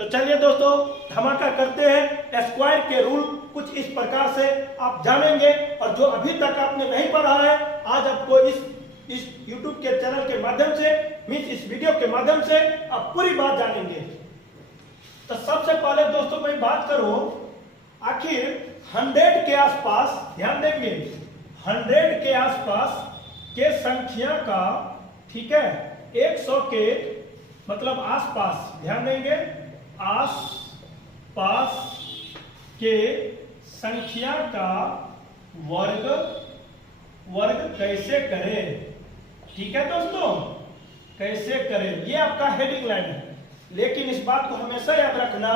तो चलिए दोस्तों धमाका करते हैं। स्क्वायर के रूल कुछ इस प्रकार से आप जानेंगे, और जो अभी तक आपने नहीं पढ़ा है आज आपको इस YouTube के चैनल के माध्यम से, इस वीडियो के माध्यम से आप पूरी बात जानेंगे। तो सबसे पहले दोस्तों मैं बात करूं, आखिर 100 के आसपास, ध्यान देंगे 100 के आसपास के संख्या का, ठीक है, 100 के मतलब आसपास, ध्यान देंगे आस पास के संख्या का वर्ग कैसे करें। ठीक है दोस्तों, कैसे करें, ये आपका हेडिंग लाइन है। लेकिन इस बात को हमेशा याद रखना,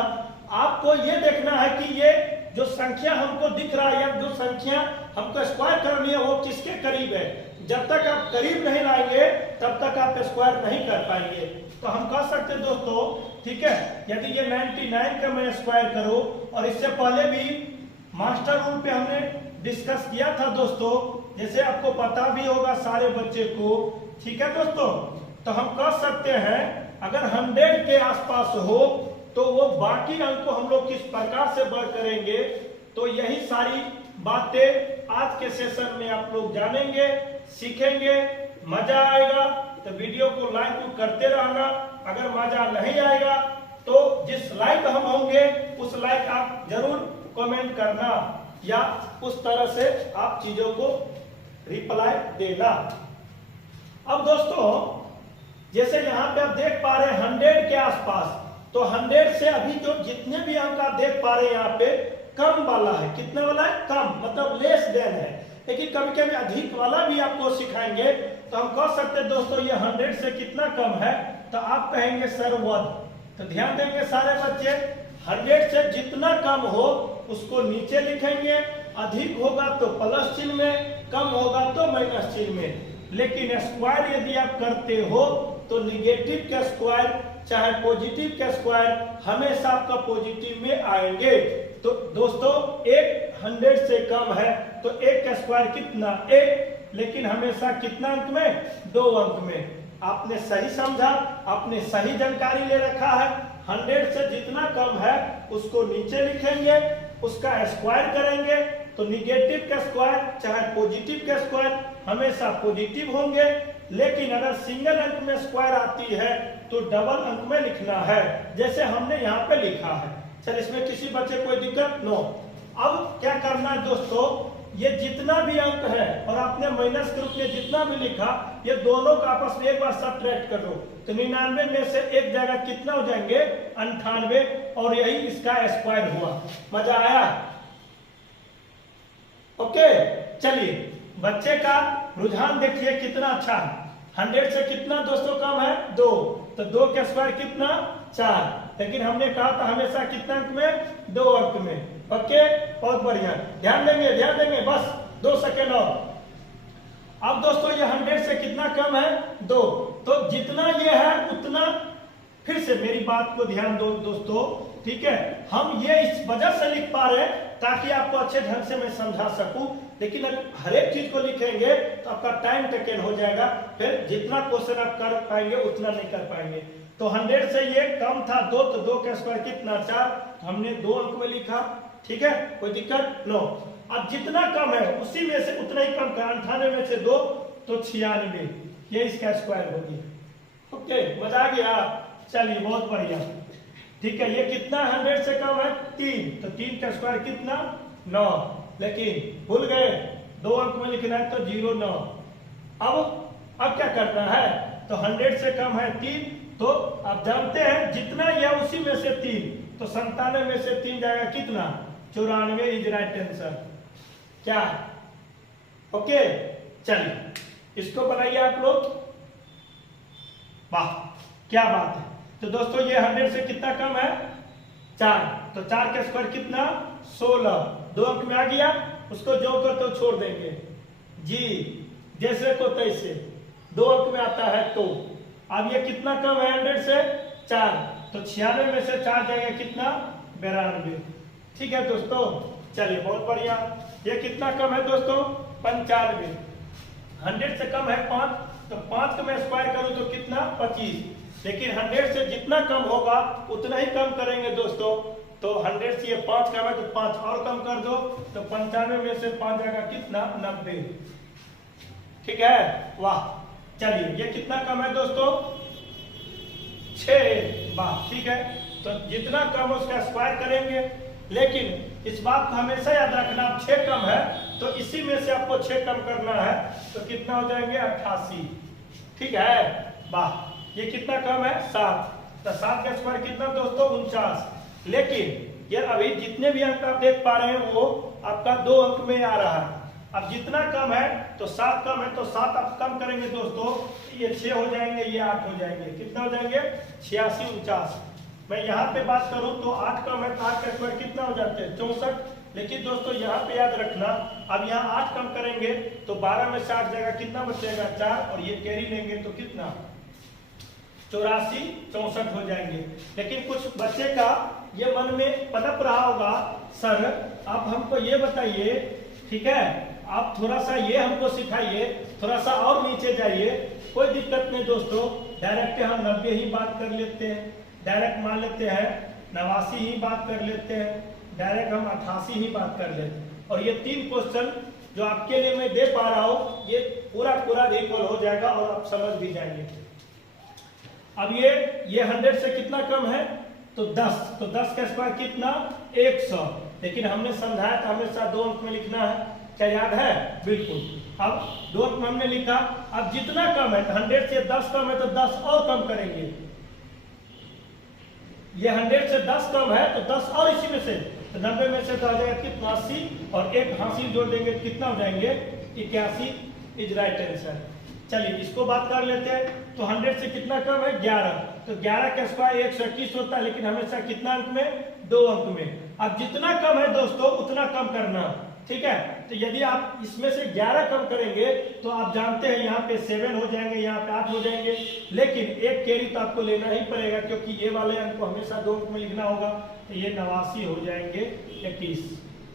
आपको ये देखना है कि ये जो संख्या हमको दिख रहा है या जो संख्या हमको स्क्वायर करनी है वो किसके करीब है। जब तक आप करीब नहीं लाएंगे तब तक आप स्क्वायर नहीं कर पाएंगे। तो हम कह सकते हैं दोस्तों, ठीक है, यदि ये 99 का मैं स्क्वायर करूं, और इससे पहले भी मास्टर रूल पे हमने डिस्कस किया था दोस्तों, जैसे आपको पता भी होगा सारे बच्चे को, ठीक है दोस्तों। तो हम कह सकते हैं अगर 100 के आसपास हो तो वो बाकी अंक को हम लोग किस प्रकार से वर्ग करेंगे। तो यही सारी बातें आज के सेशन में आप लोग जानेंगे, सीखेंगे, मजा आएगा। तो वीडियो को लाइक करते रहना। अगर मजा नहीं आएगा तो जिस लाइक हम होंगे उस लाइक आप जरूर कमेंट करना, या उस तरह से आप चीजों को रिप्लाई देना। अब दोस्तों जैसे यहाँ पे आप देख पा रहे हैं 100 के आसपास, तो 100 से अभी जो जितने भी अंक आप देख पा रहे हैं यहाँ पे कम वाला है। कितने वाला है? कम, मतलब लेस देन है। लेकिन कभी कभी अधिक वाला भी आपको सिखाएंगे। तो हम कह सकते हैं दोस्तों ये 100 से कितना कम है, तो आप कहेंगे सर 1। तो ध्यान देंगे सारे बच्चे, 100 से जितना कम हो उसको नीचे लिखेंगे, अधिक होगा तो प्लस चिन्ह में, कम होगा तो माइनस चिन्ह में। लेकिन स्क्वायर यदि आप करते हो तो निगेटिव के स्क्वायर चाहे पॉजिटिव के स्क्वायर हमेशा आपका पॉजिटिव में आएंगे। तो दोस्तों 100 से कम है तो 1 का स्क्वायर कितना? 1, लेकिन हमेशा कितना अंक में? 2 अंक में। आपने सही समझा, आपने सही जानकारी ले रखा है। 100 से जितना कम है उसको नीचे लिखेंगे, उसका स्क्वायर करेंगे। तो निगेटिव का स्क्वायर चाहे पॉजिटिव का स्क्वायर हमेशा पॉजिटिव होंगे। लेकिन अगर सिंगल अंक में स्क्वायर आती है तो डबल अंक में लिखना है, जैसे हमने यहाँ पे लिखा है। चल इसमें किसी बच्चे कोई दिक्कत? नो। अब क्या करना है दोस्तों, ये जितना भी अंक है और आपने माइनस के रूप में जितना भी लिखा, ये दोनों का आपस में एक बार सब्ट्रैक्ट कर दो। तो 99 में से एक जगह कितना हो जाएंगे? 98, और यही इसका स्क्वायर हुआ। मजा आया? ओके, चलिए बच्चे का रुझान देखिए कितना अच्छा है। 100 से कितना दोस्तों कम है? 2। तो 2 का स्क्वायर कितना? 4। लेकिन हमने कहा था हमेशा कितना अंक में? 2 अंक में। ओके, बहुत बढ़िया, ध्यान देंगे बस 2 सेकेंड और। अब दोस्तों ये 100 से कितना कम है? 2। तो जितना ये है उतना, फिर से मेरी बात को ध्यान दो दोस्तों, ठीक है, हम ये इस वजह से लिख पा रहे हैं ताकि आपको अच्छे ढंग से मैं समझा सकूं। लेकिन अगर हर एक चीज को लिखेंगे तो आपका टाइम टेकन हो जाएगा, फिर जितना क्वेश्चन आप कर पाएंगे उतना नहीं कर पाएंगे। तो 100 से ये कम था 2, तो 2 का स्क्वायर कितना? 4। तो हमने 2 अंक में लिखा, ठीक है, कोई दिक्कत? नो। अब जितना कम है उसी में से उतना ही कम का, 98 में से 2 तो 96, ये इसका स्क्वायर हो गया। ओके, मजा आ गया? चलिए बहुत बढ़िया, ठीक है। ये कितना 100 से कम है? 3। तो 3 का स्क्वायर कितना? 9। लेकिन भूल गए 2 अंक में लिखना है तो 0, 9। अब क्या करना है? तो 100 से कम है 3, तो आप जानते हैं जितना यह उसी में से 3, तो 97 में से 3 जाएगा कितना? 94 इज राइट आंसर। क्या? ओके, चलिए इसको बनाइए आप लोग। वाह क्या बात है। तो दोस्तों ये 100 से कितना कम है? 4। तो 4 का स्क्वायर कितना? 16। 2 अंक में आ गया, उसको जो कर तो छोड़ देंगे जी, जैसे को तैसे। 2 अंक में आता है तो। अब ये कितना कम है 100 से? 4। तो 96 में से 4 जाएगा कितना? 92। ठीक है दोस्तों, चलिए बहुत बढ़िया। ये कितना कम है दोस्तों? 95। 100 से कम है 5, तो 5 का मैं स्क्वायर करूं तो कितना? 25। लेकिन 100 से जितना कम होगा उतना ही कम करेंगे दोस्तों। तो 100 से ये 5 कम है तो 5 और कम कर दो, तो 95 में से 5 जाएगा कितना, 90। ठीक है, वाह। चलिए ये कितना कम है दोस्तों, 6। वाह, ठीक है। तो जितना कम उसका स्क्वायर करेंगे, लेकिन इस बात को हमेशा याद रखना, 6 कम है तो इसी में से आपको 6 कम करना है, तो कितना हो जाएंगे, 88। ठीक है, वाह। ये कितना कम है, 7। तो 7 का स्क्वायर कितना दोस्तों, 49। लेकिन ये अभी जितने भी अंक आप देख पा रहे हैं वो आपका 2 अंक में आ रहा है। अब जितना कम है तो 7 कम है, तो 7 आप कम करेंगे दोस्तों, ये 6 हो जाएंगे, ये 8 हो जाएंगे। कितना हो जाएंगे, 86, 49। मैं यहाँ पे बात करूं तो 8 कम है तो 8 का स्क्वायर कितना हो जाते हैं, 64। लेकिन दोस्तों यहाँ पे याद रखना, अब यहाँ 8 कम करेंगे तो 12 में से 8 जाएगा, कितना बचेगा, 4, और ये कैरी लेंगे तो कितना, 84, 64 हो जाएंगे। लेकिन कुछ बच्चे का ये मन में पनप रहा होगा, सर आप हमको ये बताइए, ठीक है, आप थोड़ा सा ये हमको सिखाइए, थोड़ा सा और नीचे जाइए। कोई दिक्कत नहीं दोस्तों, डायरेक्ट हम 90 ही बात कर लेते हैं, डायरेक्ट मान लेते हैं 89 ही बात कर लेते हैं, डायरेक्ट हम 88 ही बात कर लेते हैं। और ये 3 क्वेश्चन जो आपके लिए मैं दे पा रहा हूँ, ये पूरा इक्वल हो जाएगा और आप समझ भी जाएंगे। अब ये 100 से कितना कम है, तो 10। तो 10 का स्क्वायर कितना, 100। लेकिन हमने समझाया था हमेशा 2 अंक में लिखना है, क्या याद है, बिल्कुल। अब 2 अंक में हमने लिखा। अब जितना कम है, 100 से 10 कम है तो 10 और कम करेंगे। ये 100 से 10 कम है तो 10 और इसी में से, तो 90 में से तो आ जाएगा कितना, 80, और एक हासिल जोड़ देंगे, कितना हो जाएंगे, 81 इज राइट आंसर। चलिए इसको बात कर लेते हैं। तो 100 से कितना कम है, 11। तो 11 का स्क्वायर 121 होता है, लेकिन हमेशा कितना अंक में, 2 अंक में। अब जितना कम है दोस्तों उतना कम करना, ठीक है। तो यदि आप इसमें से 11 कम करेंगे तो आप जानते हैं यहाँ पे 7 हो जाएंगे, यहाँ पे 8 हो जाएंगे। लेकिन एक कैरी तो आपको लेना ही पड़ेगा, क्योंकि ये वाले अंक को हमेशा 2 अंक में लिखना होगा। तो ये 89 हो जाएंगे 21।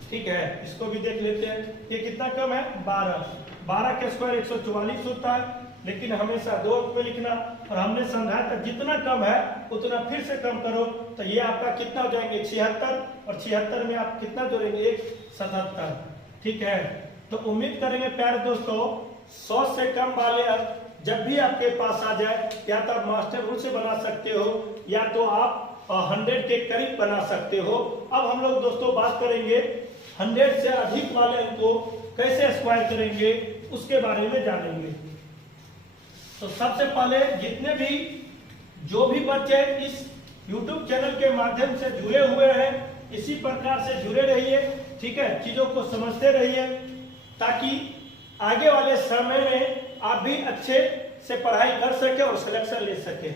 ठीक है, इसको भी देख लेते हैं। ये कितना कम है, 12। 12 का स्क्वायर 144 होता है, लेकिन हमेशा 2 अंक में लिखना। और हमने समझाया था जितना कम है उतना फिर से कम करो, तो ये आपका कितना हो जाएंगे, 76। और 76 में आप कितना जोड़ेंगे, 77। ठीक है, तो उम्मीद करेंगे प्यारे दोस्तों 100 से कम वाले अंक जब भी आपके पास आ जाए, या तो आप मास्टर रूल से बना सकते हो, या तो आप 100 के करीब बना सकते हो। अब हम लोग दोस्तों बात करेंगे 100 से अधिक वाले अंक को कैसे स्क्वायर करेंगे, उसके बारे में जानेंगे। तो सबसे पहले जितने भी जो भी बच्चे इस YouTube चैनल के माध्यम से जुड़े हुए हैं, इसी प्रकार से जुड़े रहिए, ठीक है, चीजों को समझते रहिए, ताकि आगे वाले समय में आप भी अच्छे से पढ़ाई कर सके और सिलेक्शन ले सके।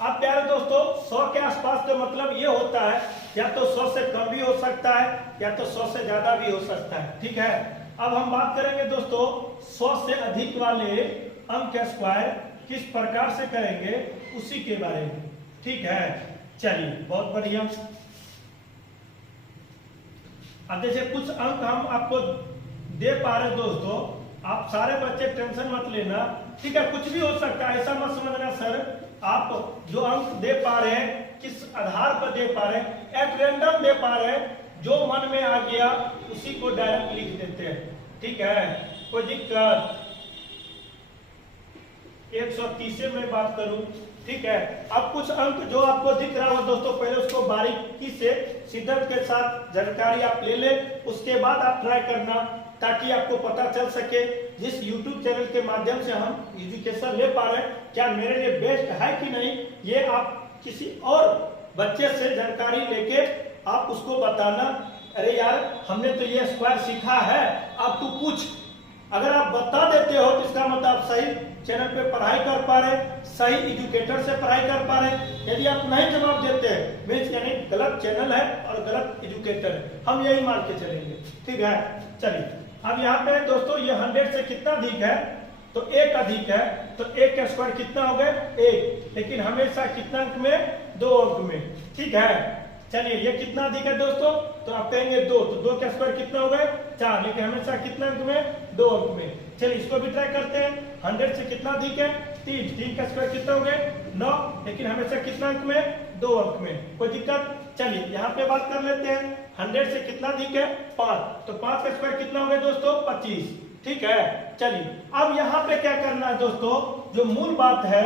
आप प्यारे दोस्तों 100 के आसपास का मतलब ये होता है, या तो 100 से कम भी हो सकता है, या तो 100 से ज्यादा भी हो सकता है। ठीक है, अब हम बात करेंगे दोस्तों 100 से अधिक वाले अंक का स्क्वायर किस प्रकार से करेंगे, उसी के बारे में। ठीक है, चलिए बहुत बढ़िया। अब जैसे कुछ अंक हम आपको दे पा रहे दोस्तों, आप सारे बच्चे टेंशन मत लेना, ठीक है, कुछ भी हो सकता है, ऐसा मत समझना सर आप जो अंक दे पा रहे हैं किस आधार पर दे पा रहे हैं, एट रैंडम दे पा रहे हैं, जो मन में आ गया उसी को डायरेक्ट लिख देते हैं। ठीक है, कोई दिक्कत। 130 में बात करूं, ठीक है। अब कुछ अंक जो आपको दिख रहा हो दोस्तों, पहले उसको बारीकी से शिद्दत के साथ जानकारी आप ले लें, उसके बाद आप ट्राई करना, ताकि आपको पता चल सके जिस YouTube चैनल के माध्यम से हम एजुकेशन ले पा रहे हैं, क्या मेरे लिए बेस्ट है कि नहीं। ये आप किसी और बच्चे से जानकारी लेके आप उसको बताना, अरे यार हमने तो ये स्क्वायर सीखा है, अब तू पूछ। अगर आप बता देते हो तो इसका मतलब आप सही चैनल पे पढ़ाई कर पा रहे, सही एजुकेटर से पढ़ाई कर पा रहे। यदि आप नहीं जवाब देते हैं मीन्स यानी गलत चैनल है और गलत एजुकेटर है, हम यही मान के चलेंगे। ठीक है, चलिए अब यहाँ पे दोस्तों ये 100 से कितना अधिक है, तो 1 अधिक है, तो 1 का स्क्वायर कितना हो गया, 1। लेकिन हमेशा कितना अंक में, 2 अंक में। ठीक है, चलिए ये कितना अधिक है दोस्तों, तो आप कहेंगे 2, तो 2 का स्क्वायर कितना हो गया, 4। लेकिन हमेशा कितना अंक में, 2 अंक में। चलिए इसको भी ट्राई करते हैं। 100 से कितना अधिक है, 3 का स्क्वायर कितना हो गए 9, लेकिन हमेशा कितना अंक में 2 अंक में, कोई दिक्कत। चलिए यहाँ पे बात कर लेते हैं 100 से कितना अधिक है 5, तो 5 का स्क्वायर कितना हो गया दोस्तों 25, ठीक है। चलिए अब यहाँ पे क्या करना है दोस्तों, जो मूल बात है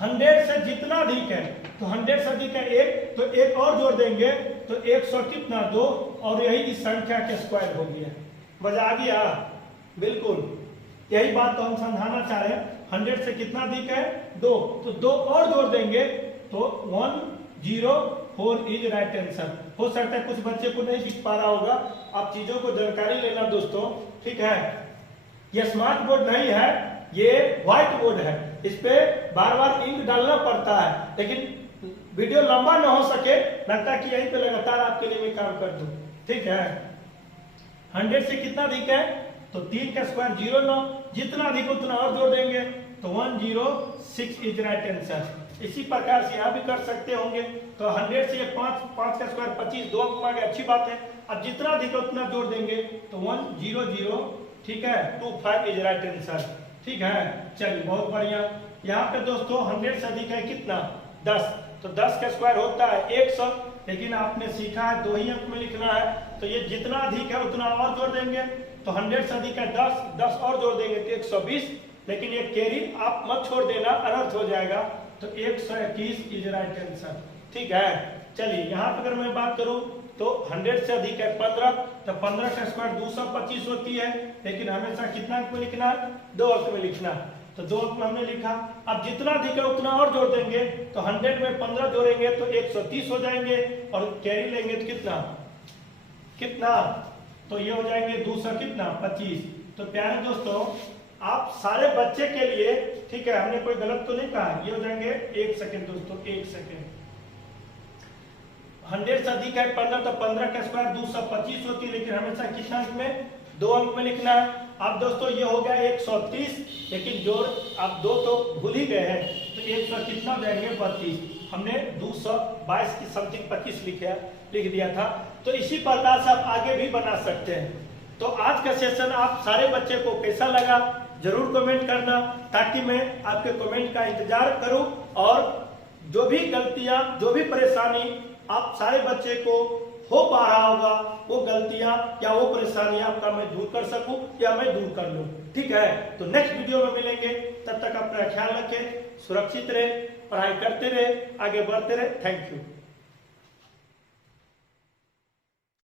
100 से जितना अधिक है, तो 100 से अधिक है 1, तो 1 और जोड़ देंगे तो 100 कितना 2, और यही इस संख्या के स्क्वायर हो गया। मजा आ गया, बिल्कुल यही बात तो हम समझाना चाह रहे हैं। 100 से कितना अधिक है 2, तो 2 और जोड़ देंगे तो 104 इज राइट आंसर। हो सकता है कुछ बच्चे को नहीं दिख पा रहा होगा, आप चीजों को जानकारी लेना दोस्तों, ठीक है। ये स्मार्ट बोर्ड नहीं है, ये व्हाइट बोर्ड है, इस पे बार बार इंक डालना पड़ता है, लेकिन वीडियो लंबा ना हो सके, लगता कि यहीं पे लगातार आपके लिए मैं काम कर दूं, ठीक है। 100 से कितना अधिक है, तो 3 का स्क्वायर 09, जितना अधिक उतना और जोड़ देंगे तो 106 इज राइट आंसर। इसी प्रकार से यहाँ भी कर सकते होंगे, तो 100 से 5 का स्क्वायर 25, 2 अंक में अच्छी बात है। अब जितना अधिक उतना जोड़ देंगे तो 100, ठीक है, 25 इज राइट आंसर, ठीक है। चलिए बहुत बढ़िया। यहाँ पे दोस्तों 100 से अधिक है कितना 10, तो 10 का स्क्वायर होता है 100, लेकिन आपने सीखा है 2 ही अंक में लिखना है, तो ये जितना अधिक है उतना और जोड़ देंगे, तो 100 से अधिक है 10 और जोड़ देंगे तो 120, लेकिन ये कैरी आप मत छोड़ देना, अनर्थ हो जाएगा, तो 121 इज राइट आंसर, ठीक है। चलिए यहाँ पर अगर मैं बात करूं तो 100 से अधिक है 15, तो 15 का स्क्वायर 225 होती है, लेकिन हमेशा कितना अंक में लिखना है 2 अंक में लिखना, तो 2 अंक में हमने लिखा। अब जितना अधिक है उतना और जोड़ देंगे, तो 100 में 15 जोड़ेंगे तो 130 हो जाएंगे, और कैरी लेंगे तो कितना कितना, तो ये हो जाएंगे 200 कितना 25। तो प्यारे दोस्तों आप सारे बच्चे के लिए, ठीक है, हमने कोई गलत तो नहीं कहा, ये हो जाएंगे 1 सेकेंड दोस्तों, 1 सेकेंड। 100 से अधिक है 15, तो 15 का स्क्वायर 225 होती है, लेकिन हमेशा कितना अंक में 2 अंक में लिखना है। अब दोस्तों ये हो गया 130, लेकिन जोड़ आप 2 तो भूल ही गए हैं, तो 100 कितना जाएंगे 32, हमने 222 की समथिंग 25 लिख दिया था। तो इसी प्रकार से आप आगे भी बना सकते हैं। तो आज का सेशन आप सारे बच्चे को कैसा लगा जरूर कमेंट करना, ताकि मैं आपके कमेंट का इंतजार करूं, और जो भी गलतियां, जो भी परेशानी आप सारे बच्चे को हो पा रहा होगा, वो गलतियां या वो परेशानियां आपका मैं दूर कर सकूं या मैं दूर कर लूं, ठीक है। तो नेक्स्ट वीडियो में मिलेंगे, तब तक अपना ख्याल रखें, सुरक्षित रहे, पढ़ाई करते रहे, आगे बढ़ते रहे। Thank you.